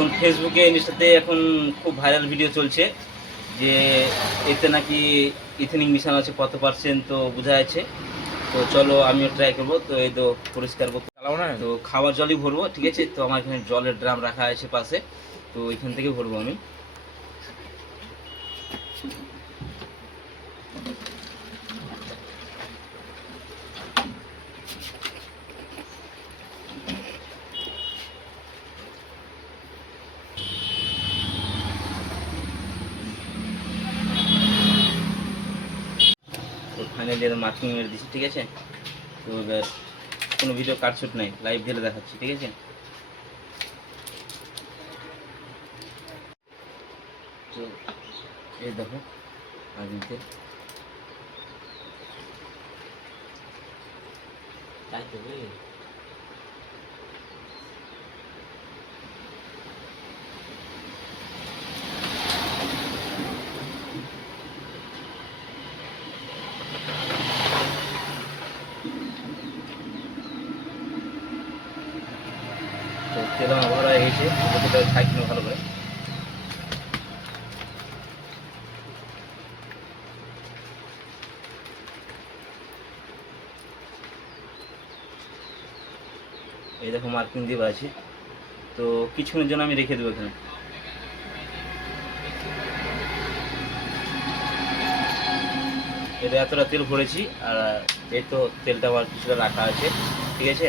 এখন ফেসবুকে ইনস্টাতে এখন খুব ভাইরাল ভিডিও চলছে যে এতে নাকি ইথেনিক মিশানো আছে, কত পার্সেন্ট তো বোঝা যাচ্ছে। তো চলো আমিও ট্রাই করবো। তো এই তো পরিষ্কার করতে চালাবো না, তো খাওয়ার জলই ভরবো, ঠিক আছে। তো আমার এখানে জলের ড্রাম রাখা আছে পাশে, তো এখান থেকে ভরবো আমি। তো ফাইনালি এর মার্কিং মেরে দিচ্ছি, ঠিক আছে। তো এবার কোনো ভিডিও কাটশুট নাই, লাইভ ঢেলে দেখাচ্ছি, ঠিক আছে। তো এই দেখো আজকে তাই তো তো তেল আমার ভরা হয়ে গেছে, খাই কিনে ভালো করে। এই দেখো মার্কিং দিয়ে আছে। তো কিছুক্ষণের জন্য আমি রেখে দেবো এখানে। এটা এতটা তেল ভরেছি, আর এই তো তেলটা আবার কিছুটা রাখা আছে, ঠিক আছে।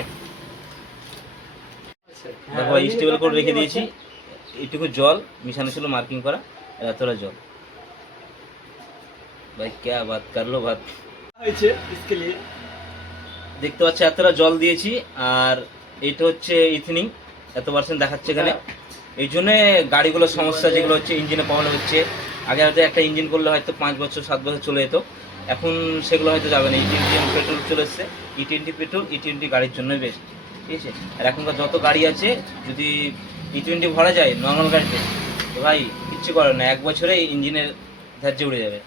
দেখো স্টেবল করে রেখে দিয়েছি। এইটুকু জল মিশানো ছিল মার্কিং করা, আর এতটা জল। ভাই ক্যা বাত করলো বাত হয়েছে। দেখতে পাচ্ছি এতটা জল দিয়েছি, আর এইটা হচ্ছে ইথেনিং, এত পার্সেন্ট দেখাচ্ছে এখানে। এই জন্যে গাড়িগুলোর সমস্যা যেগুলো হচ্ছে, ইঞ্জিনে প্রবলেম হচ্ছে। আগে হয়তো একটা ইঞ্জিন করলে হয়তো 5 বছর 7 বছর চলে যেত, এখন সেগুলো হয়তো যাবে না। ইঞ্জিন পেট্রোল চলে এসছে, E20 পেট্রোল, E20 গাড়ির জন্যই বেস্ট, ঠিক আছে। আর এখনকার যত গাড়ি আছে, যদি E20 ভরা যায় নর্মাল গাড়িতে, তো ভাই কিচ্ছু করে না, 1 বছরে ইঞ্জিনের ধার্যে উড়ে যাবে।